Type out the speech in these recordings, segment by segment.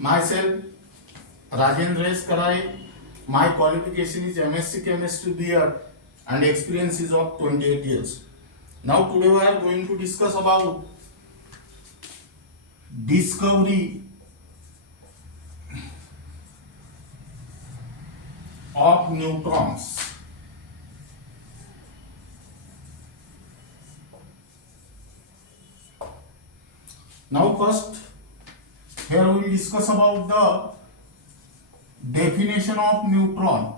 Myself, Rajendra S. Karai. My qualification is MSc Chemistry BEd and experience is of 28 years. Now today we are going to discuss about discovery of neutrons. Now first, here we will discuss about the definition of neutron.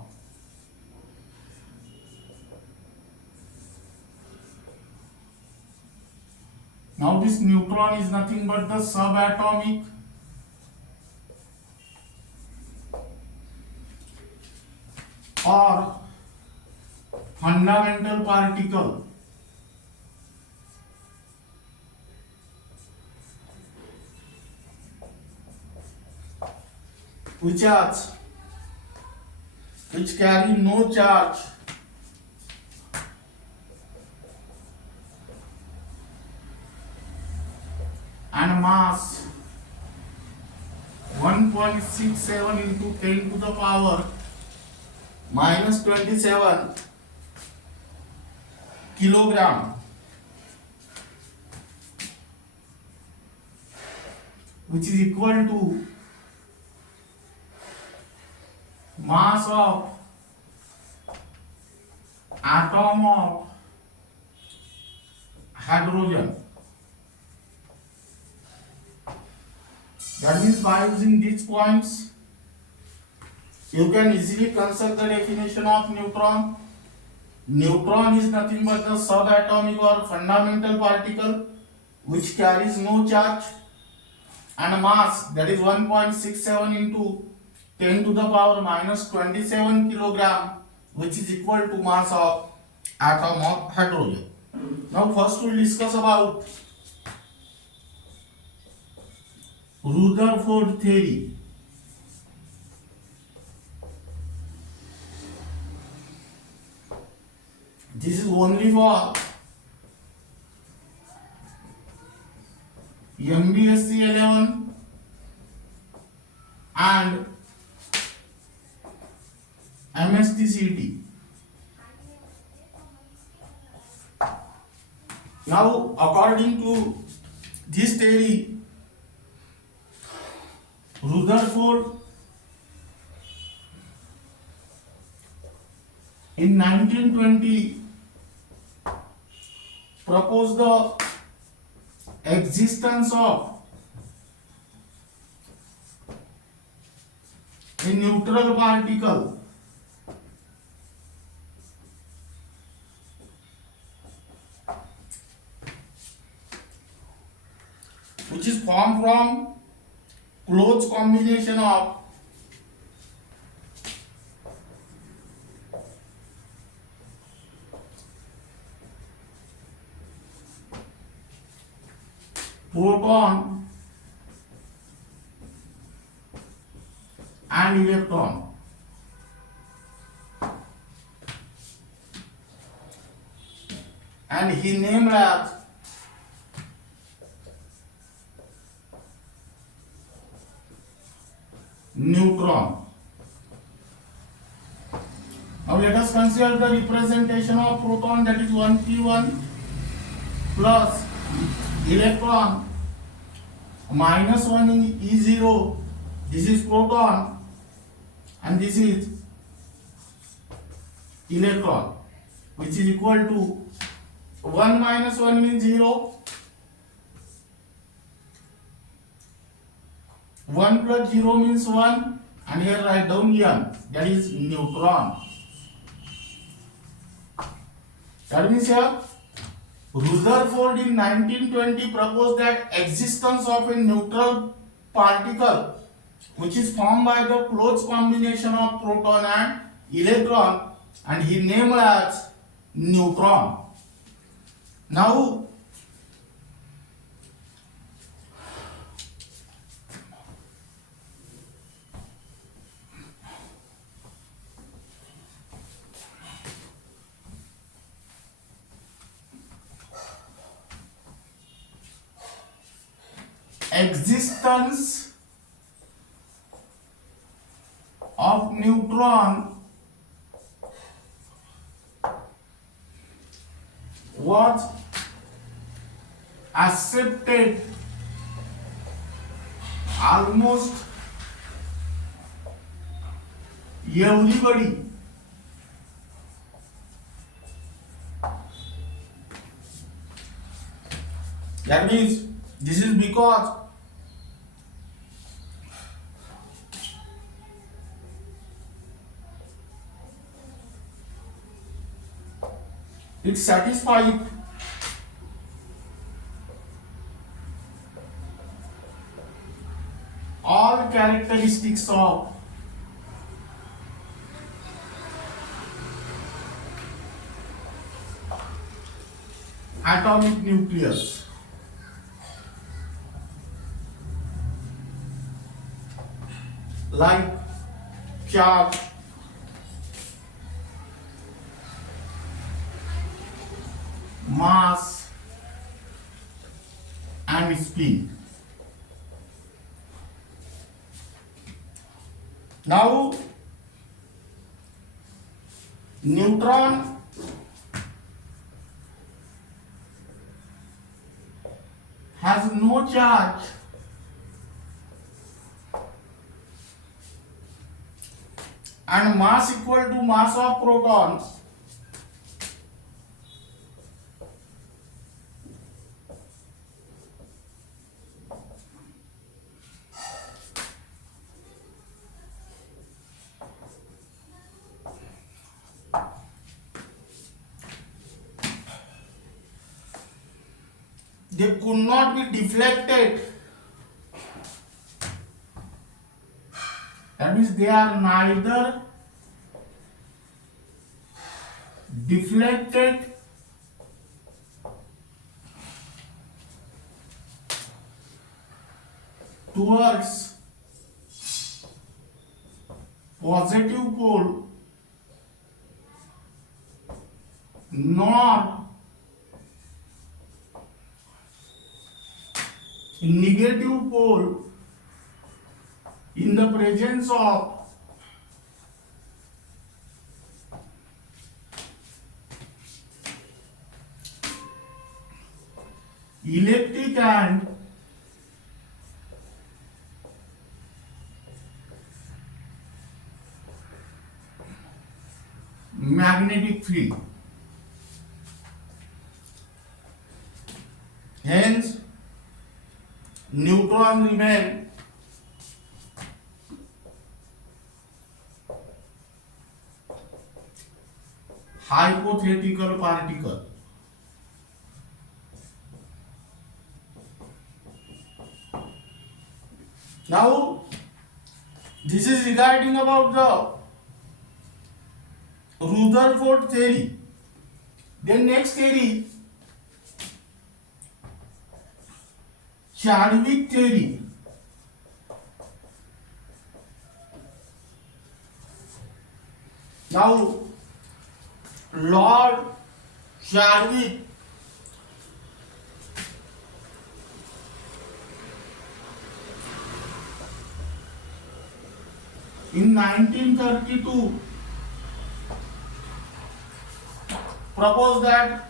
Now this neutron is nothing but the subatomic or fundamental particle which carry no charge and mass 1.67 into 10 to the power minus 27 kilogram, which is equal to mass of atom of hydrogen. That means by using these points, you can easily construct the definition of neutron. Neutron is nothing but the subatomic or fundamental particle which carries no charge and mass, that is 1.67 into 10 to the power minus 27 kilogram, which is equal to mass of atom of hydrogen. Now first we will discuss about Rutherford theory. This is only for MBSE 11 and MHTCET. Now, according to this theory, Rutherford in 1920 proposed the existence of a neutral particle which is formed from close combination of proton and electron. And he named as neutron. Now let us consider the representation of proton, that is 1p1 plus electron minus 1 in E0. This is proton and this is electron, which is equal to 1 minus 1 means 0, 1 plus 0 means 1, and here write down n, that is neutron. That means here Rutherford in 1920 proposed that existence of a neutral particle which is formed by the close combination of proton and electron, and he named as neutron. Now existence neutron was accepted almost everybody. That means this is because it satisfies all characteristics of atomic nucleus. Like charge, mass and spin. Now neutron has no charge and mass equal to mass of protons. They could not be deflected. That means they are neither deflected towards positive pole nor negative pole in the presence of electric and magnetic field. Hence, neutron remain hypothetical particle. Now, this is regarding about the Rutherford theory. Then next theory, Chadwick theory. Now, Lord Chadwick in 1932 proposed that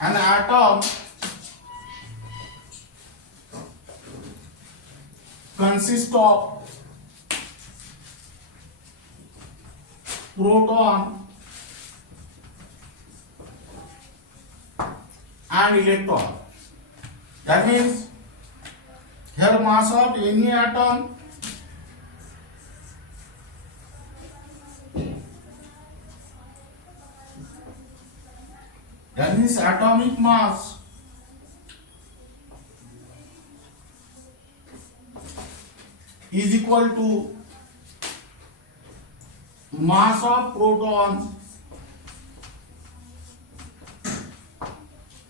an atom consists of proton and electron. That means here mass of any atom that means atomic mass is equal to mass of proton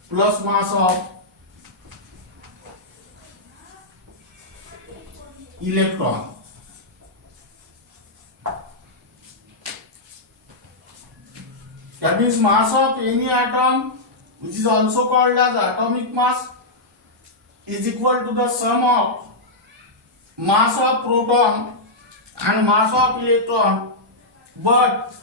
plus mass of electron. That means mass of any atom, which is also called as atomic mass, is equal to the sum of mass of proton and mass of electron, but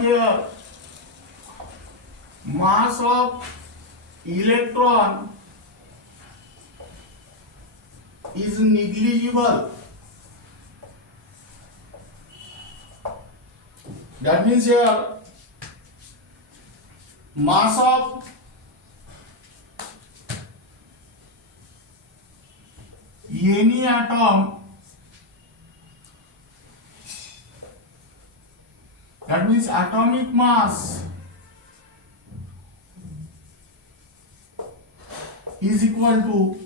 here mass of electron is negligible. That means here mass of any atom, that means atomic mass, is equal to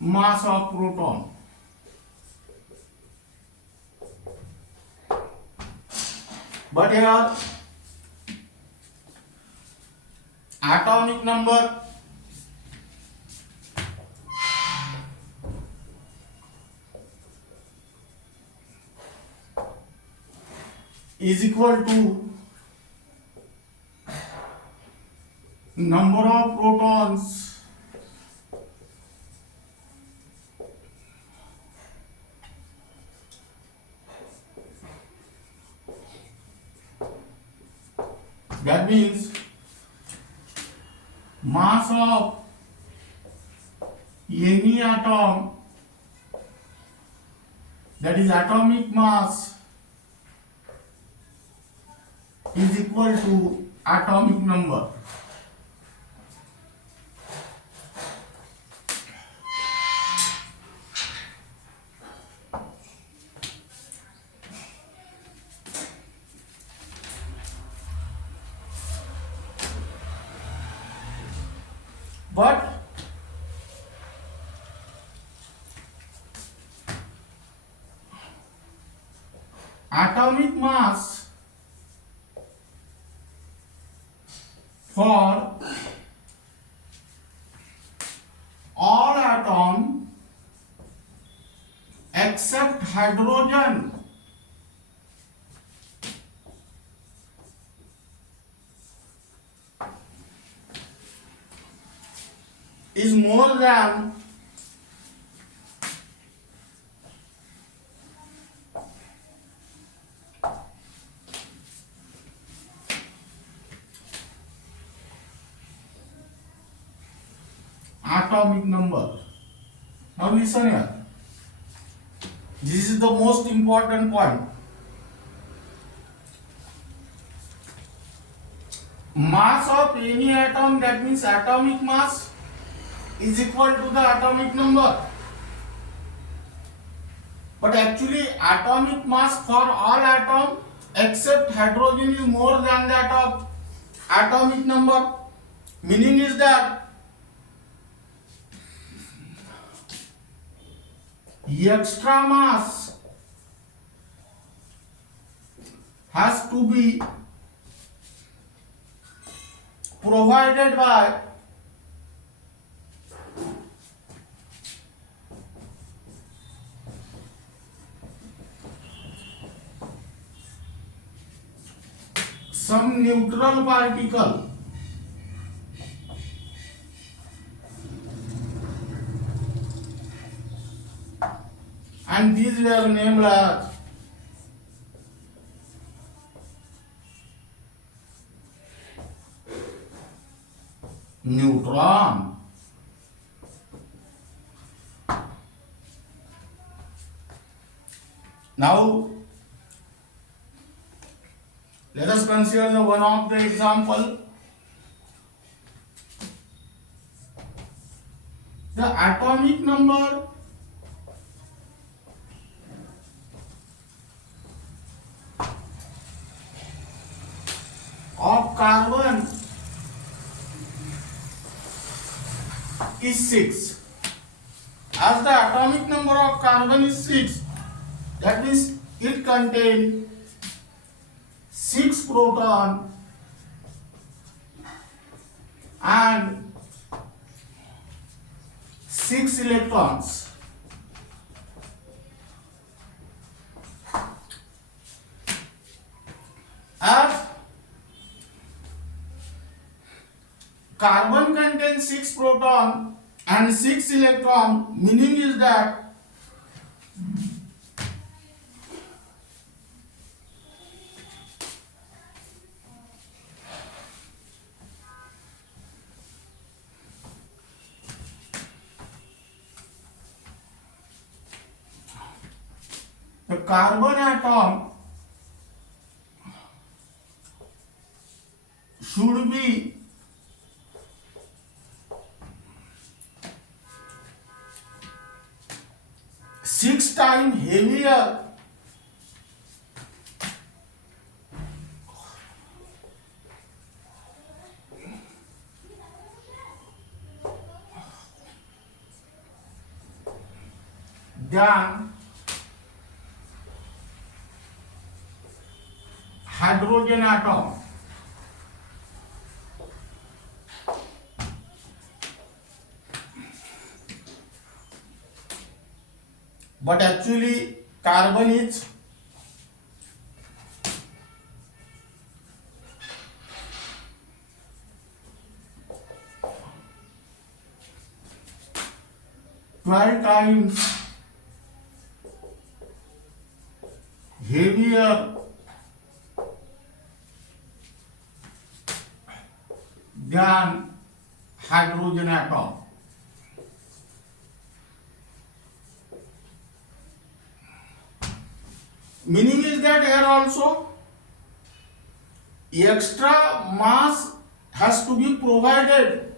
mass of proton. But here atomic number is equal to number of protons that means mass of any atom, that is atomic mass, is equal to atomic number. But atomic mass for all atoms except hydrogen is more than atomic number. Now listen here. This is the most important point. Mass of any atom, that means atomic mass, is equal to the atomic number. But actually atomic mass for all atoms except hydrogen is more than that of atomic number. Meaning is that extra mass has to be provided by some neutral particle. And these were named as neutron. Now let us consider the one of the example. The atomic number of carbon is 6. As the atomic number of carbon is 6, that means it contains 6 proton and 6 electrons. As carbon contains 6 proton and 6 electron, meaning is that the carbon atom should be six times heavier than hydrogen atom. But actually carbon is twelve times heavier than hydrogen atom. Meaning is that here also extra mass has to be provided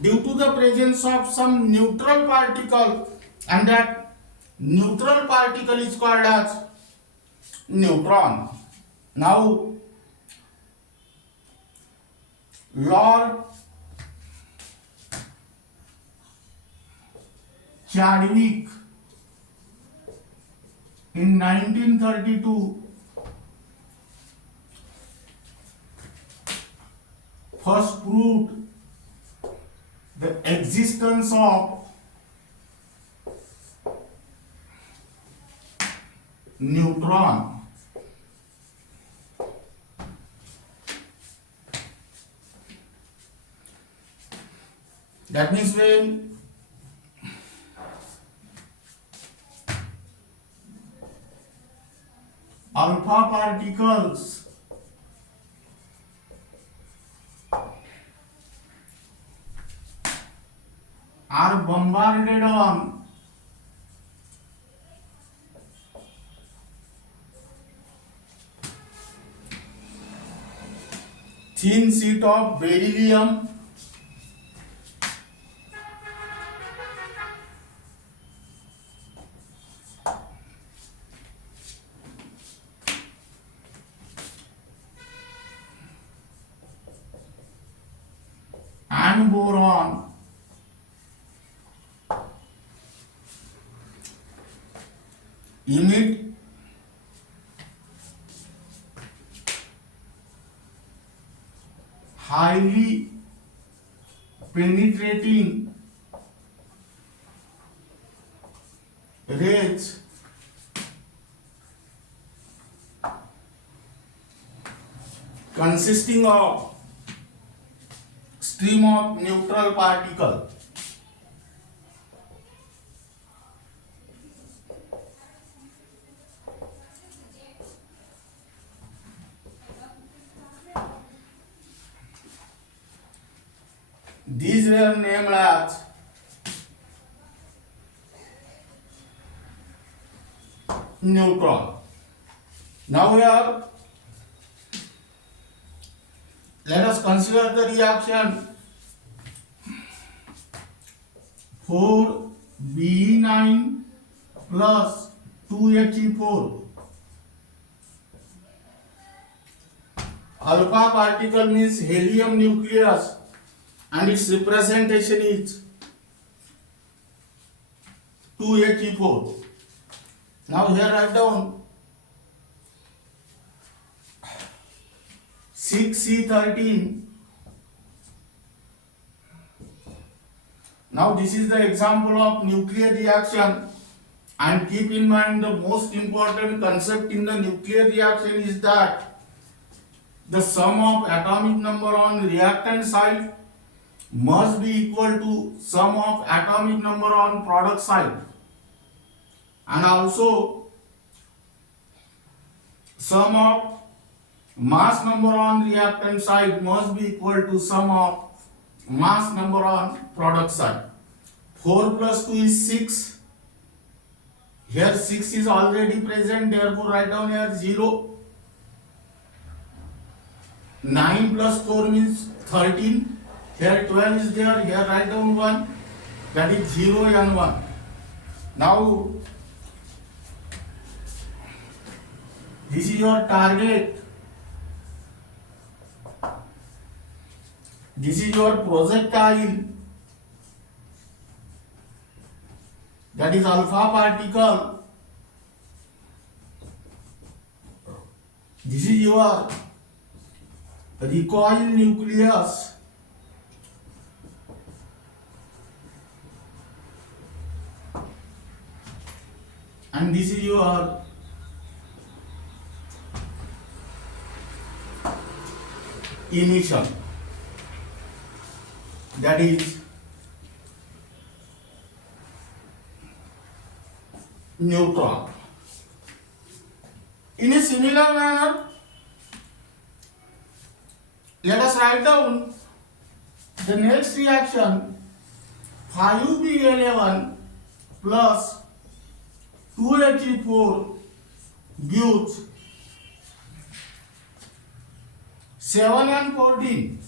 due to the presence of some neutral particle, and that neutral particle is called as neutron. Now Lord Chadwick in 1932 first proved the existence of neutron. That means when alpha particles are bombarded on thin sheet of beryllium, and boron, emit highly penetrating rays consisting of stream of neutral particle. These were named as neutron. Now here let us consider the reaction 4Be9 plus 2He4. Alpha particle means helium nucleus and its representation is 2He4. Now here write down 6C13. Now this is the example of nuclear reaction, and keep in mind the most important concept in the nuclear reaction is that the sum of atomic number on reactant side must be equal to sum of atomic number on product side, and also sum of mass number on reactant side must be equal to sum of mass number on product side. 4 plus 2 is 6. Here 6 is already present, therefore write down here 0. 9 plus 4 means 13. Here 12 is there, here write down 1. That is 0 and 1. Now this is your target. This is your projectile. That is alpha particle. This is your recoil nucleus. And this is your emission. That is neutron. In a similar manner, let us write down the next reaction. 5B11 plus 2He4 gives 7 and 14.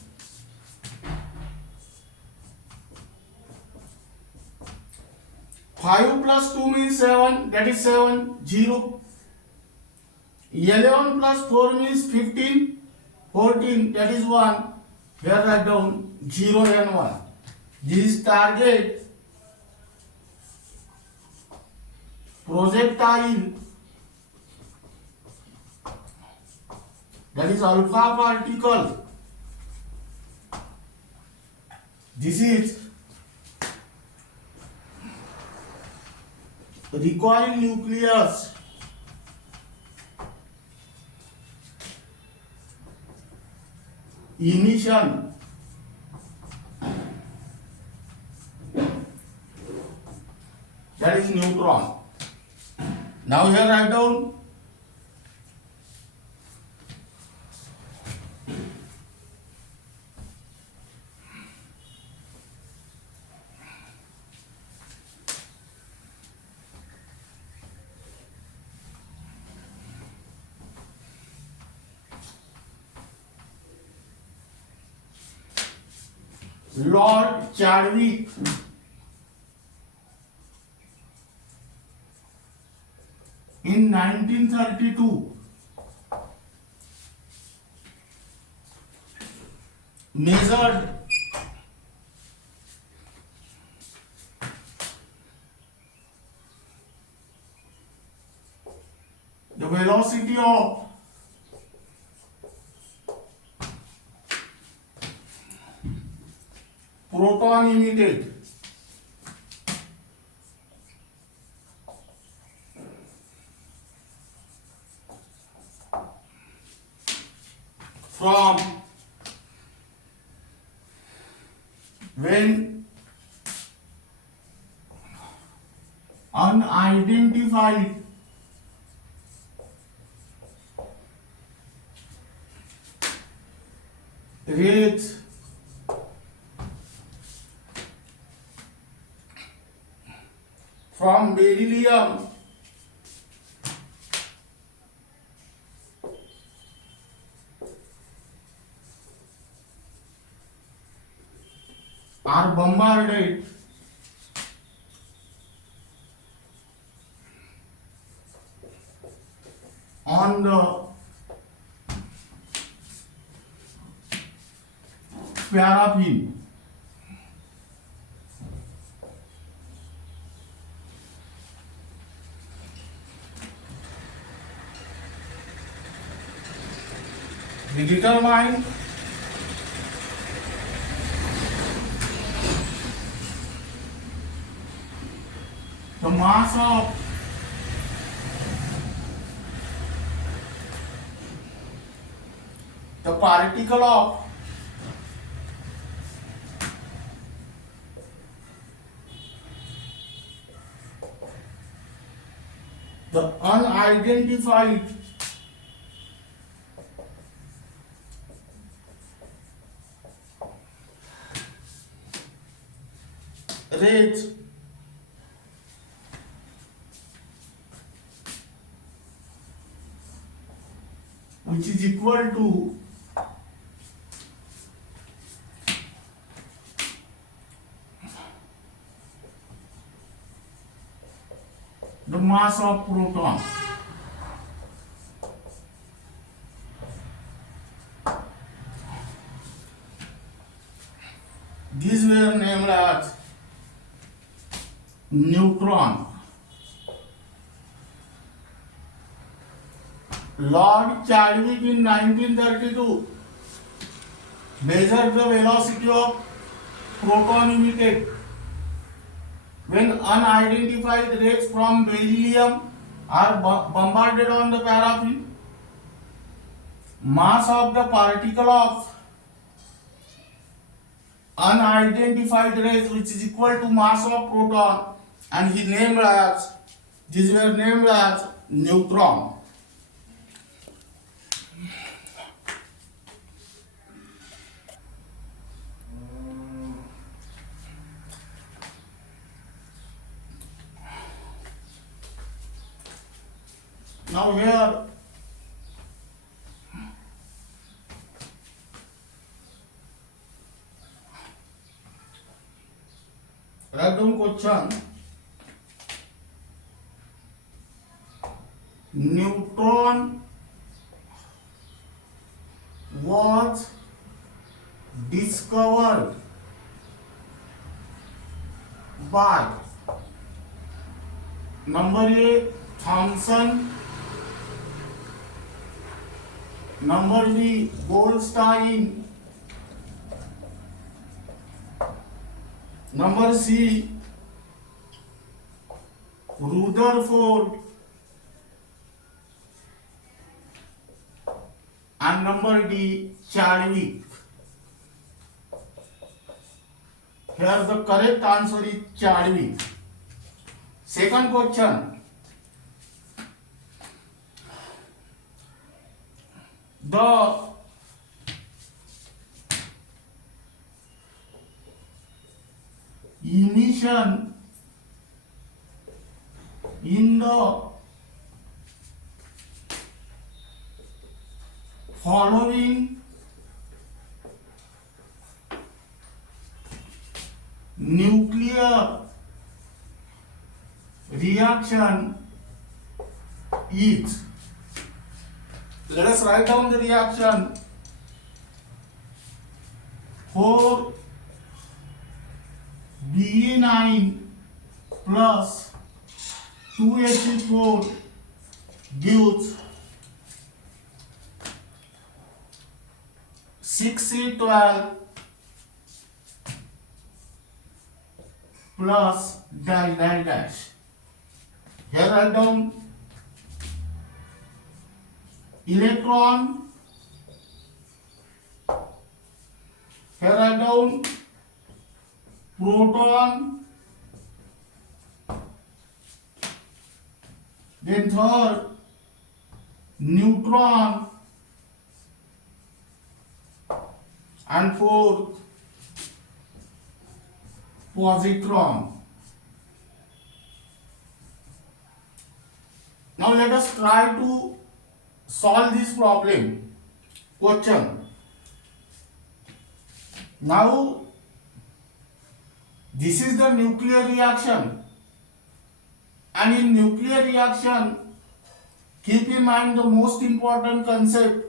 5 plus 2 means 7, that is 7, 0. 11 plus 4 means 15, 14, that is 1. Here write down 0 and 1. This is target. Projectile, that is alpha particle. This is recoil nucleus. Emission. That is neutron. Now here write down Lord Chadwick in 1932 measured the velocity of proton emitted from when unidentified rays from beryllium are bombarded on the paraffin. We determine the mass of the particle of the unidentified rate which is equal to the mass of proton. These were named as neutron. Lord Chadwick in 1932 measured the velocity of proton emitted when unidentified rays from beryllium are bombarded on the paraffin. Mass of the particle of unidentified rays which is equal to mass of proton, and these were named as neutron. Now here write down question. Neutron was discovered by number A Thomson, number B Goldstein, number C Rutherford, and number D Chadwick. Here the correct answer is Chadwick. Second question. The emission in the following nuclear reaction is, let us write down the reaction. 4Be9 plus 2He4 gives 6C12 plus dash dash dash. Here write down electron. Here write down proton. Then third neutron, and fourth positron. Now let us try to solve this problem. Question. Now this is the nuclear reaction, and in nuclear reaction keep in mind the most important concept,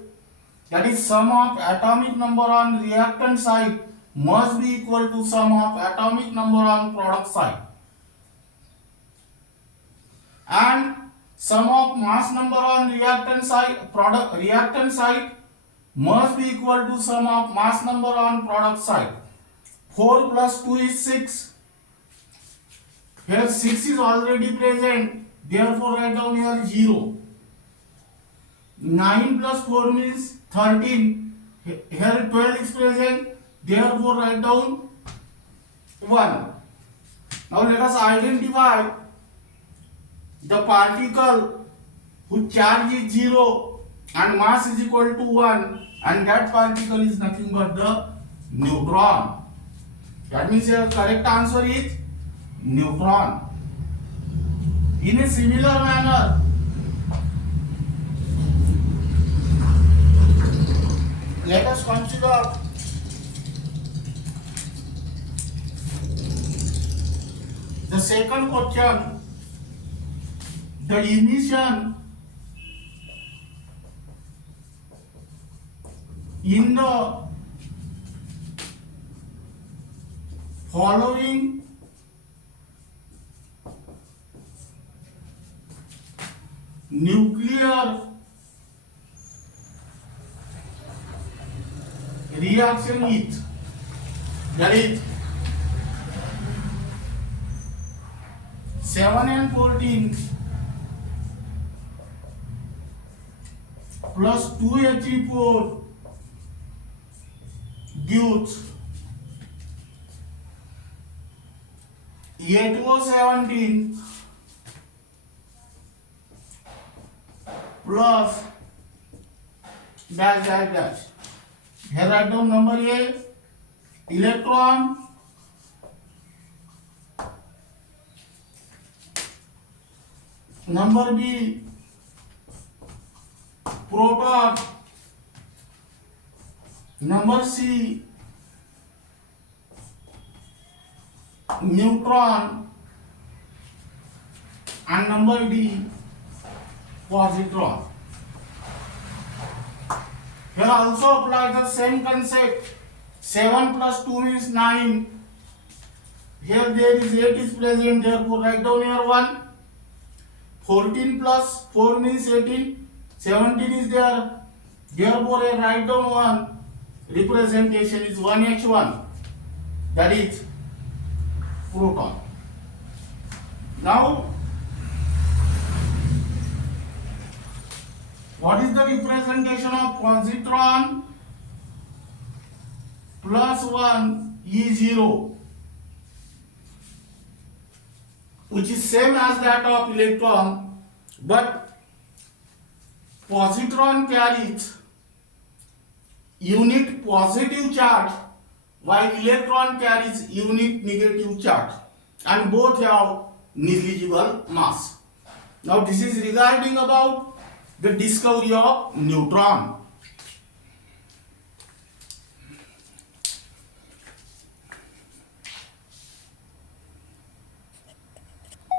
that is sum of atomic number on reactant side must be equal to sum of atomic number on product side, and sum of mass number on reactant side must be equal to sum of mass number on product side. 4 plus 2 is 6. Here 6 is already present, therefore write down here 0. 9 plus 4 means 13. Here 12 is present, therefore write down 1. Now let us identify the particle whose charge is 0 and mass is equal to 1, and that particle is nothing but the neutron. That means your correct answer is neutron. In a similar manner, let us consider the second question. The emission in the following nuclear reaction is, that is 7 and 14 plus 2He4 gives 8O17 plus dash dash dash. Here write down number A, electron, number B, proton, number C, neutron, and number D, positron. Here also apply the same concept. 7 plus 2 means 9. Here there is 8 is present, therefore write down here 1. 14 plus 4 means 18. 17 is there, therefore I write down 1. Representation is 1H1, that is proton. Now, what is the representation of positron? Plus 1 E0, which is same as that of electron, but positron carries unit positive charge while electron carries unit negative charge, and both have negligible mass. Now this is regarding about the discovery of neutron.